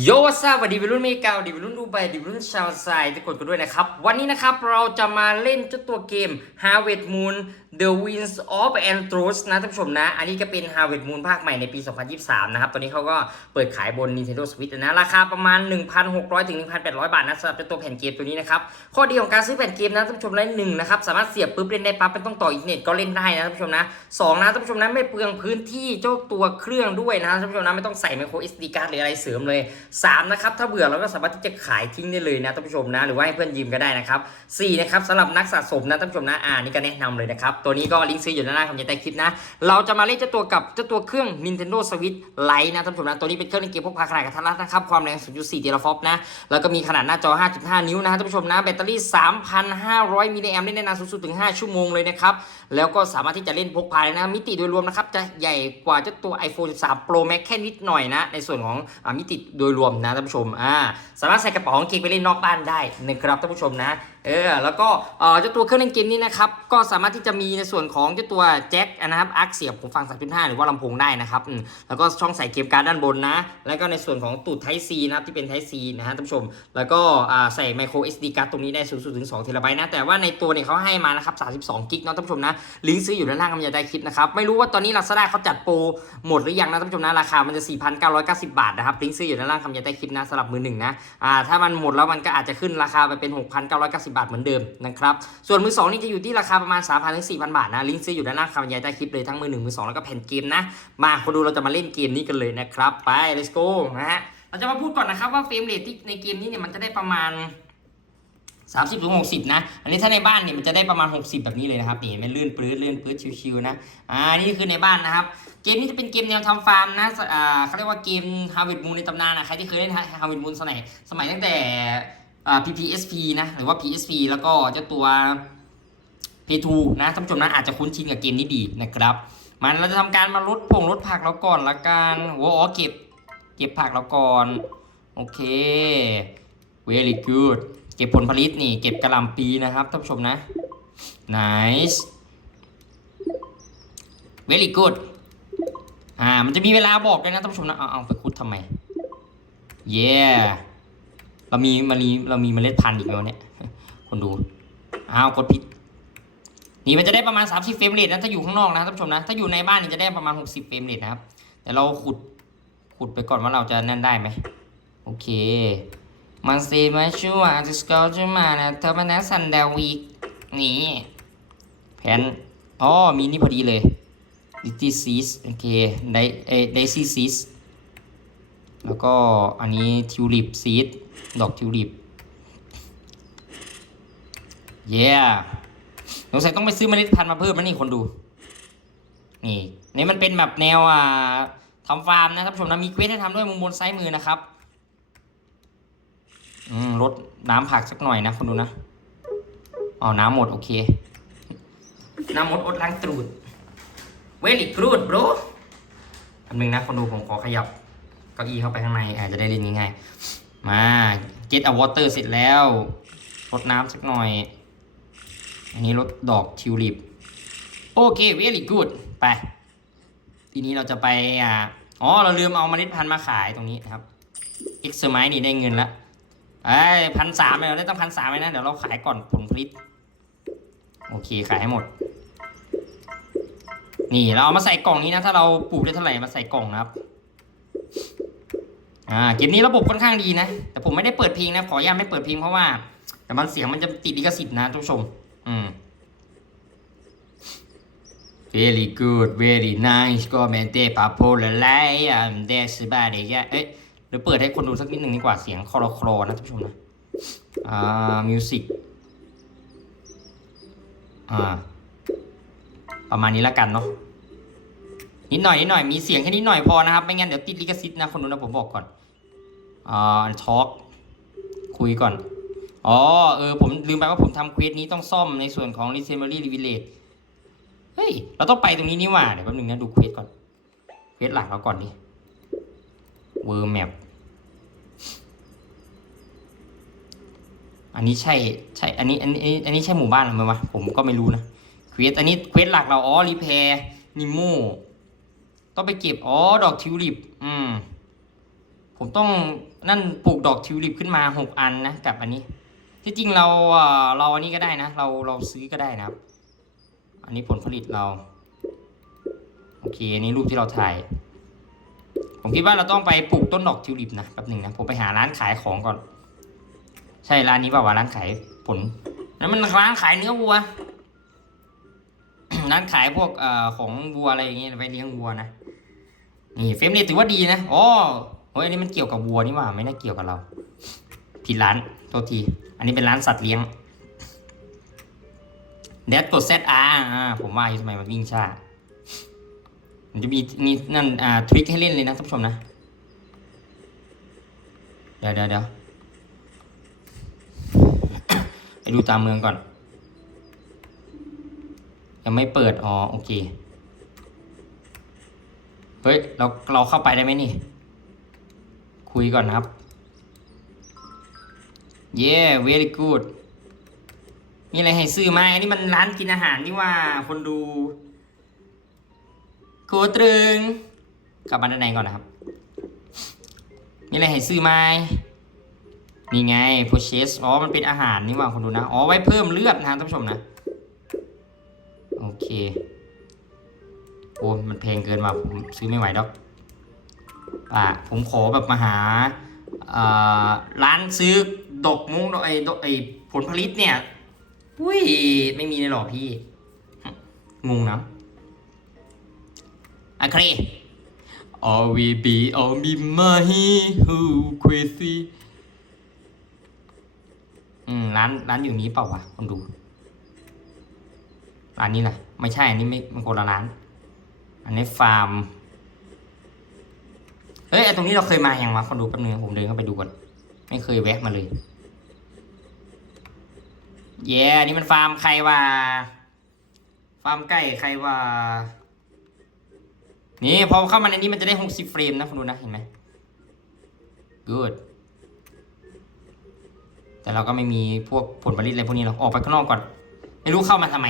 โยวัสวัสดีวัยรุ่นเมกาวัสดีวัยรุ่นดูไบดีวัยรุ่นชาวไซทุกคนกันด้วยนะครับ วันนี้นะครับเราจะมาเล่นเจ้าตัวเกม Harvest Moon The Winds of Andros นะท่านผู้ชมนะ อันนี้ก็เป็น Harvest Moon ภาคใหม่ในปี 2023 นะครับ ตอนนี้เขาก็เปิดขายบน Nintendo Switch นะ ราคาประมาณ 1,600 ถึง 1,800 บาทนะสำหรับเจ้าตัวแผ่นเกมตัวนี้นะครับ ข้อดีของการซื้อแผ่นเกมนะท่านผู้ชมได้หนึ่งนะครับสามารถเสียบปุ๊บเล่นได้ปั๊บไม่ต้องต่ออินเทอร์เน็ตก็เล่นได้นะท่านผู้ชมนะสองนะท่านผู้ชมนะไม่เปลืองพื้นที่เจ้าตัวเครื่องด้วยนะท่านผู้ชมนะไม่ต้องใส่ micro SD card หรืออะไรเสริมเลยสามนะครับถ้าเบื่อเราก็สามารถที่จะขายทิ้งได้เลยนะท่านผู้ชมนะหรือว่าให้เพื่อนยืมก็ได้นะครับสี่นะครับสำหรับนักสะสมนะท่านผู้ชมนะอ่านี่ก็แนะนำเลยนะครับตัวนี้ก็ลิงก์ซื้ออยู่ด้านล่างคำใต้คลิปนะเราจะมาเล่นเจ้าตัวกับเจ้าตัวเครื่อง Nintendo Switch Lite นะท่านผู้ชมนะตัวนี้เป็นเครื่องเล่นเกมพกพาขนาดกระทัดรัดนะครับความแรง0.4เทราฟอปนะแล้วก็มีขนาดหน้าจอ 5.5 นิ้วนะท่านผู้ชมนะแบตเตอรี่ 3,500มิลลิแอมป์เล่นได้นานสูงสุดถึง 5 ชั่วโมงเลยนะครับแล้วก็สามารถที่จะเล่นพกพาได้นะมิติโดยรวมนะครับจะใหญ่กว่าเจ้าตัว iPhone 13 Pro Max แค่นิดหน่อยนะในส่วนของอมิติโดยรวมนะท่านผู้ชมอ่าสามารถใส่กระเป๋าของเกไปเล่นนอกบ้านได้นะครับท่านผู้ชมนะ เออแล้วก็เจ้าตัวเครื่องเล่นเกมนี้นะครับก็สามารถที่จะมีในส่วนของเจ้าตัวแจ็คนะครับอักเสียบหูฟัง 3.5 หรือว่าลำโพงได้นะครับแล้วก็ช่องใส่เกมการ์ดด้านบนนะ แล้วก็ในส่วนของตูด Type C นะครับที่เป็น Type C นะฮะท่านผู้ชม แล้วก็อ่าใส่ micro SD card ตรงนี้ได้สูงสุดถึง2เทราไบต์นะ แต่ว่าในตัวเนี่ยเขาให้มานะครับ32กิกเนาะท่านผู้ชมนะลิงก์ซื้ออยู่ด้านล่างคำยาได้คลิปนะครับไม่รู้ว่าตอนนี้ Lazada เขาจัดโปรหมดหรือยังนะท่านผู้ชมนะราคามันจะ 4,990 บาทนะครับลิงก์ซื้ออยู่ด้านล่างคำยาได้คลิปนะสำหรับมือหนึ่งนะอ่าถ้ามันหมดแล้วมันก็อาจจะขึ้นราคาไปเป็น 6,990บาทเหมือนเดิมนะครับส่วนมือสองนี่จะอยู่ที่ราคาประมาณ 3,000ถึง4,000 บาทนะลิงก์ซื้ออยู่ด้านล่างคำยาได้คลิปเลยทั้งมือหนึ่งมือสองแล้วก็แผ่นเกมนะมาคนดูเราจะมาเล่นเกมนี้กันเลยนะครับไป let's go นะฮะเราจะมาพูดก่อนนะครับว่าเฟรมเรทที่ในเกมนี้เนี่ยมันจะได้ประมาณ30ถึง60 นะ อันนี้ถ้าในบ้านเนี่ยมันจะได้ประมาณ 60 แบบนี้เลยนะครับ นี่ไม่ลื่นปลื้ดลื่นปลื้ดชิวๆนะ อ่า นี่คือในบ้านนะครับ เกมนี้จะเป็นเกมแนวทำฟาร์มนะ อ่าเขาเรียกว่าเกม Harvest Moon ในตำนานนะ ใครที่เคยเล่น Harvest Moon สมัยสมัยตั้งแต่ PPSP นะหรือว่า PSP แล้วก็เจ้าตัว P2 นะท่านผู้ชมนะอาจจะคุ้นชินกับเกมนี้ดีนะครับมันเราจะทำการมาลดผงลดผักเราก่อนละกันโอ้เก็บเก็บผักเราก่อนโอเค very good เก็บผลผลิตนี่เก็บกระลำปีนะครับท่านผู้ชมนะ nice very good อ่ามันจะมีเวลาบอกด้วยนะท่านผู้ชมนะเอาเอาไปคุดทำไม yeah เรามีมันีเรามีเมล็ดพันธุ์อีกแล้วเนี่ยคนดูอ้าวกดผิดนี่มันจะได้ประมาณ 30 เฟรมเรทนะถ้าอยู่ข้างนอกนะท่านผู้ชมนะถ้าอยู่ในบ้านนี่จะได้ประมาณ 60 เฟรมเรทนะครับ แต่เราขุดขุดไปก่อนว่าเราจะนั่นได้ไหมโอเคมันซีมาชัวจะสกอร์จะมานะเธอร์มานะซันเดวีกนี่แผนอ๋อมีนี่พอดีเลยดิติซีสโอเคไดเอไดซีซีส แล้วก็อันนี้ทิวลิปซีดดอกทิวลิปเย้สงสัยต้องไปซื้อเมล็ดพันธุ์มาเพิ่มแล้วนี่คนดู นี่นี่มันเป็นแบบแนวอ่าทำฟาร์มนะท่านผู้ชมนะมีเควสให้ทำด้วยมุมบนซ้ายมือนะครับอืมลดน้ำผักสักหน่อยนะคนดูนะอ๋อน้ำหมดโอเค น้ำหมดอดล้างตรูดเวลิกรูด bro คำนึงนะคนดูผมขอขยับาอี้เข้าไปข้างในอาจจะได้เล่นง่ายๆมา get a water เสร็จแล้วรดน้ำสักหน่อย อันนี้รดดอกทิวลิปโอเค very good ไป ทีนี้เราจะไปอ่าอ๋อเราลืมเอาเมล็ดพันธุ์มาขายตรงนี้นะครับ x เซอร์ไมนี่ได้เงินละไอ้พันสามเราได้ตั้งพันสามเลยนะ เดี๋ยวเราขายก่อนผลผลิต โอเคขายให้หมด นี่เราเอามาใส่กล่องนี้นะ ถ้าเราปลูกได้เท่าไหร่มาใส่กล่องนะครับ อ่าเกมนี้ระบบค่อนข้างดีนะ แต่ผมไม่ได้เปิดเพลงนะขออนุญาตไม่เปิดเพลงเพราะว่า แต่มันเสียงมันจะติดลิขสิทธิ์นะทุกผู้ชม อืม very good very nice ก็เมเตปาโพลไลอะเดสบาเดียเอ๊ะหรือเปิดให้คนดูสักนิดหนึ่งดีกว่าเสียงคลอคลอนะท่านผู้ชมนะอ่ามิวสิกอ่าประมาณนี้แล้วกันเนาะนิดหน่อยนิดหน่อยมีเสียงแค่นิดหน่อยพอนะครับ ไม่งั้นเดี๋ยวติดลิขสิทธิ์นะคนดูนะผมบอกก่อน อ่าทอล์กคุยก่อน อ๋อ เออ ผมลืมไปว่าผมทำเควสนี้ต้องซ่อมในส่วนของ r e s e m b l y r e v i l a g e เฮ้ย เราต้องไปตรงนี้นี่หว่า เดี๋ยวแป๊บนึงนะ ดูเควสก่อน เควสหลักเราก่อนดิเวอร์แมปอันนี้ใช่ใช่ อันนี้อันนี้อันนี้ใช่หมู่บ้านหรือไม่วะ ผมก็ไม่รู้นะ เควสอันนี้เควสหลักเรา อ๋อ รีแพร์นิโมต้องไปเก็บ อ๋อ ดอกทิวลิป อืม ผมต้อง นั่นปลูกดอกทิวลิปขึ้นมาหกอันนะกับอันนี้ ที่จริงเราเอ่อเราอันนี้ก็ได้นะ เราเราซื้อก็ได้นะครับ อันนี้ผลผลิตเรา โอเค อันนี้รูปที่เราถ่าย ผมคิดว่าเราต้องไปปลูกต้นดอกทิวลิปนะแป๊บหนึ่งนะผมไปหาร้านขายของก่อน ใช่ร้านนี้เปล่าวะร้านขายผลแล้วมันร้านขายเนื้อวัวร้านขายพวกเอ่อของวัวอะไรอย่างเงี้ยไปเลี้ยงวัวนะนี่เฟมเรทถือว่าดีนะอ๋อ เฮ้ยอันนี้มันเกี่ยวกับวัวนี่หว่า ไม่น่าเกี่ยวกับเรา ผิดร้านโทษที อันนี้เป็นร้านสัตว์เลี้ยงเดดกด ZR อ่าผมว่าอยู่ทำไมมันวิ่งช้า มันจะมีนี่นั่นอ่าทริคให้เล่นเลยนะท่านผู้ชมนะ เดี๋ยวเดี๋ยวเดี๋ยวไปดูตามเมืองก่อน ยังไม่เปิด อ๋อ โอเค เฮ้ย เราเราเข้าไปได้ไหมนี่ คุยก่อนนะครับ เย้ very good มีอะไรให้ซื้อไหมอันนี้มันร้านกินอาหารนี่ว่าคนดูโคตรึงกลับมาด้านในก่อนนะครับ มีอะไรให้ซื้อไหมนี่ไง purchase อ๋อ มันเป็นอาหารนี่ว่าคนดูนะ อ๋อ ไว้เพิ่มเลือดนะท่านผู้ชมนะ โอเค โอ้ มันแพงเกินว่ะผมซื้อไม่ไหวดอก อะผมขอแบบมาหาร้านซื้อดอกมุ้งดอกไอ้ไอ้ผลผลิตเนี่ยอุ้ยไม่มีเลยหรอพี่ งงนะอะเคร All we be all me mahi who crazy อืมร้านร้านอยู่นี้เปล่าวะคนดู ร้านนี้แหละไม่ใช่อันนี้ไม่มันคนละร้าน อันนี้ฟาร์ม เฮ้ยไอตรงนี้เราเคยมาอย่างวะคนดูแป๊บนึงผมเดินเข้าไปดูก่อน ไม่เคยแวะมาเลยเย้ yeah, นี่มันฟาร์มใครวะฟาร์มไก่ใครวะนี่พอเข้ามาในนี้มันจะได้หกสิบเฟรมนะคุณดูนะเห็นไหม good แต่เราก็ไม่มีพวกผลผลิตอะไรพวกนี้เราออกไปข้างนอกก่อน ไม่รู้เข้ามาทำไม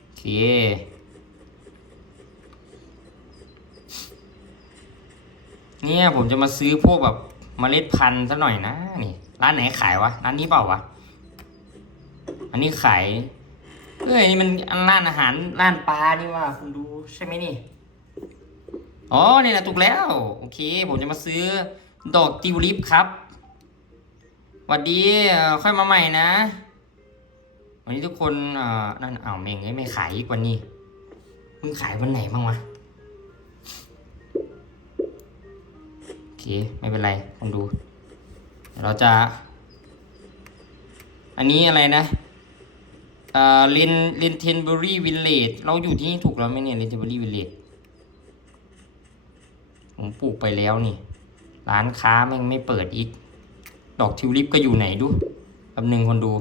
โอเค เนี่ยผมจะมาซื้อพวกแบบเมล็ดพันธุ์ซะหน่อยนะนี่ ร้านไหนขายวะร้านนี้เปล่าวะอันนี้ขายเอ้ยนี่มันร้านอาหารร้านปลานี่ว่าคุณดูใช่ไหมนี่อ๋อนี่แหละถูกแล้วโอเค ผมจะมาซื้อดอกติวลิปครับหวัดดีค่อยมาใหม่นะ วันนี้ทุกคนเอ่อนั่นอ้าวเมงไอ้ไม่ขายอีกวันนี้มึงขายวันไหนบ้างวะ เค ไม่เป็นไรคนดู เราจะ อันนี้อะไรนะเอ่อลินลินเทนเบอรี่วิลเลจเราอยู่ที่นี่ถูกแล้วไหมเนี่ยลินเทนเบอรี่วิลเลจผมปลูกไปแล้วนี่ ร้านค้าแม่งไม่เปิดอีก ดอกทิวลิปก็อยู่ไหนดูแป๊บหนึ่งคนดู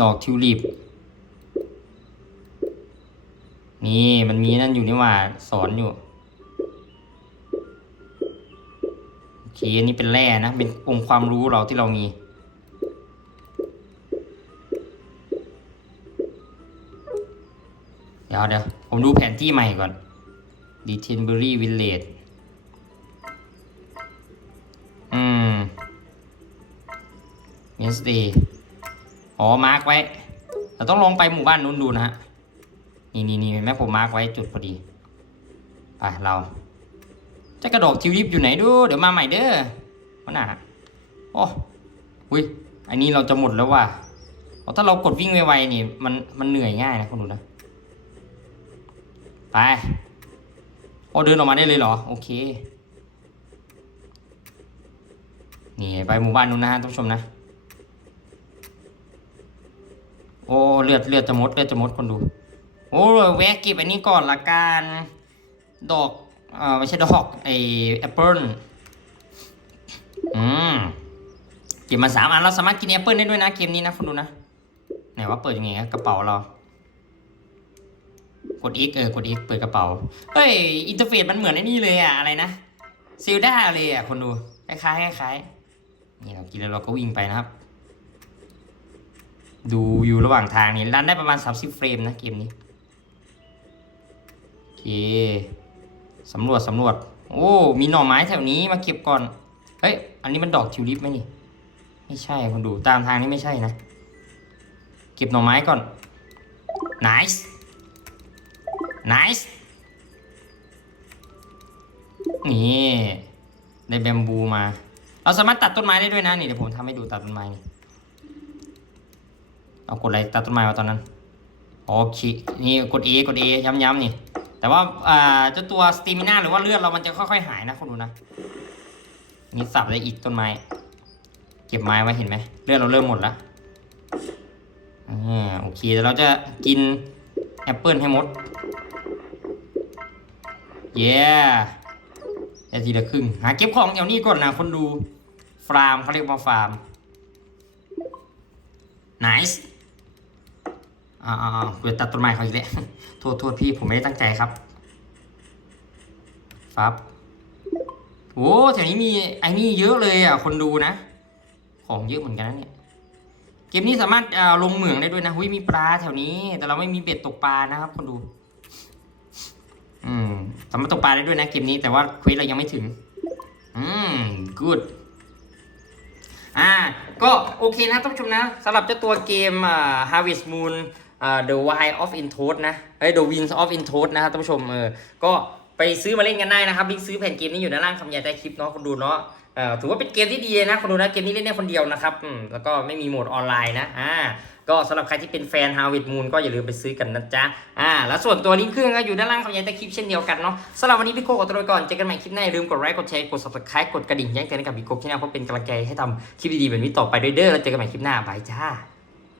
ดอกทิวลิป นี่มันมีนั่นอยู่นี่หว่าสอนอยู่ อเคอันนี้เป็นแร่นะ เป็นองค์ความรู้เราที่เรามีเดี๋ยวเดี๋ยวผมดูแผนที่ใหม่ก่อนดีเทนเบอรี่วิลเลจอืมเมสเดย์อ๋อ มาร์กไว้ เราต้องลองไปหมู่บ้านนู้นดูนะฮะ นี่นี่นี่เห็นไหมผมมาร์กไว้จุดพอดี ไปเรา จะกระโดดทิวลิปอยู่ไหนดูเดี๋ยวมาใหม่เด้อมันน่ะโอ้อุ้ยอันนี้เราจะหมดแล้วว่ะเพราถ้าเรากดวิ่งไวๆนี่มันมันเหนื่อยง่ายนะคุณดูนะไปโอ้เดินออกมาได้เลยเหรอ โอเค นี่ไปหมู่บ้านนู้นนะฮะท่านผู้ชมนะ โอ้เลือดเลือดจะมดเลือดจะมดคนดู โอ้แวะเก็บอันนี้ก่อนละกัน ดอก อ่อไม่ใช่ดอกไอแอปเปิลอืมเก็บมาสามอันเราสามารถกินแอปเปิลได้ด้วยนะเกมนี้นะคนดูนะไหนว่าเปิดยังไงกระเป๋าเรา กด X เออกด X เปิดกระเป๋าเฮ้ยอินเทอร์เฟซมันเหมือนไอ้นี่เลยอะอะไรนะซิลด้าเลยอะคนดูคล้ายๆคล้ายนี่เรากินแล้วเราก็วิ่งไปนะครับ ดูอยู่ระหว่างทางนี่รันได้ประมาณ30เฟรมนะเกมนี้โอเค สำรวจสำรวจ โอ้ มีหน่อไม้แถวนี้มาเก็บก่อน เฮ้ย อันนี้มันดอกทิวลิปไหมนี่ ไม่ใช่คนดูตามทางนี้ไม่ใช่นะ เก็บหน่อไม้ก่อน nice nice นี่ได้แบมบูมา เราสามารถตัดต้นไม้ได้ด้วยนะนี่เดี๋ยวผมทำให้ดูตัดต้นไม้นี่เอากดอะไรตัดต้นไม้มาตอนนั้นโอเคนี่กด A กด A ย้ำๆนี่ แต่ว่าอ่าเจ้าตัวสตีมิน่าหรือว่าเลือดเรามันจะค่อยๆหายนะคนดูนะนี่สับได้อีกต้นไม้ เก็บไม้ไว้เห็นไหมเลือดเราเริ่มหมดแล้วอ่าโอเคเดี๋ยวเราจะกินแอปเปิลให้หมดเย้ได้ทีละครึ่ง หาเก็บของแถวนี้ก่อนนะคนดู ฟาร์มเขาเรียกว่าฟาร์ม nice อ่าอ่าอ่ากูจะตัดต้นไม้เขาอีกแล้วโทษโทษพี่ผมไม่ได้ตั้งใจครับฟับโอ้แถวนี้มีไอ้นี่เยอะเลยอะคนดูนะ ของเยอะเหมือนกันนะเนี่ยเกมนี้สามารถาลงเหมืองได้ด้วยนะหุยมีปลาแถวนี้ แต่เราไม่มีเบ็ดตกปลานะครับ คนดู อืมสามารถตกปลาได้ด้วยนะเกมนี้แต่ว่าควสเรายังไม่ถึง อืม good อ่า ก็โอเคนะท่านผู้ชมนะสำหรับเจ้าตัวเกมอ่า Harvest Moon The Wild of Intoad นะเอ้ย The Winds of Intoad นะครับท่านผู้ชมเออก็ไปซื้อมาเล่นกันได้นะครับลิงก์ซื้อแผ่นเกมนี้อยู่ด้านล่างคำยายใต้คลิปเนาะคนดูเนาะเอ่อถือว่าเป็นเกมที่ดีนะคนดูนะเกมนี้เล่นได้คนเดียวนะครับแล้วก็ไม่มีโหมดออนไลน์นะอ่าก็สำหรับใครที่เป็นแฟน Harvest Moon ก็อย่าลืมไปซื้อกันนะจ๊ะอ่าแล้วส่วนตัวลิงก์เครื่องก็อยู่ด้านล่างคำยายใต้คลิปเช่นเดียวกันเนาะสำหรับวันนี้พี่โก้ขอตัวไปก่อนเจอกันใหม่คลิปหน้าอย่าลืมกดไลค์กดแชร์กด subscribe กดกระดิ่งแจ้งเตือนกับพี่โก้ที่น่าเพราะเป็นกำลังใจให้ทำคลิปดีๆแบบนี้ต่อไปด้วยเด้อแล้วเจอกันใหม่คลิปหน้าบายจ้า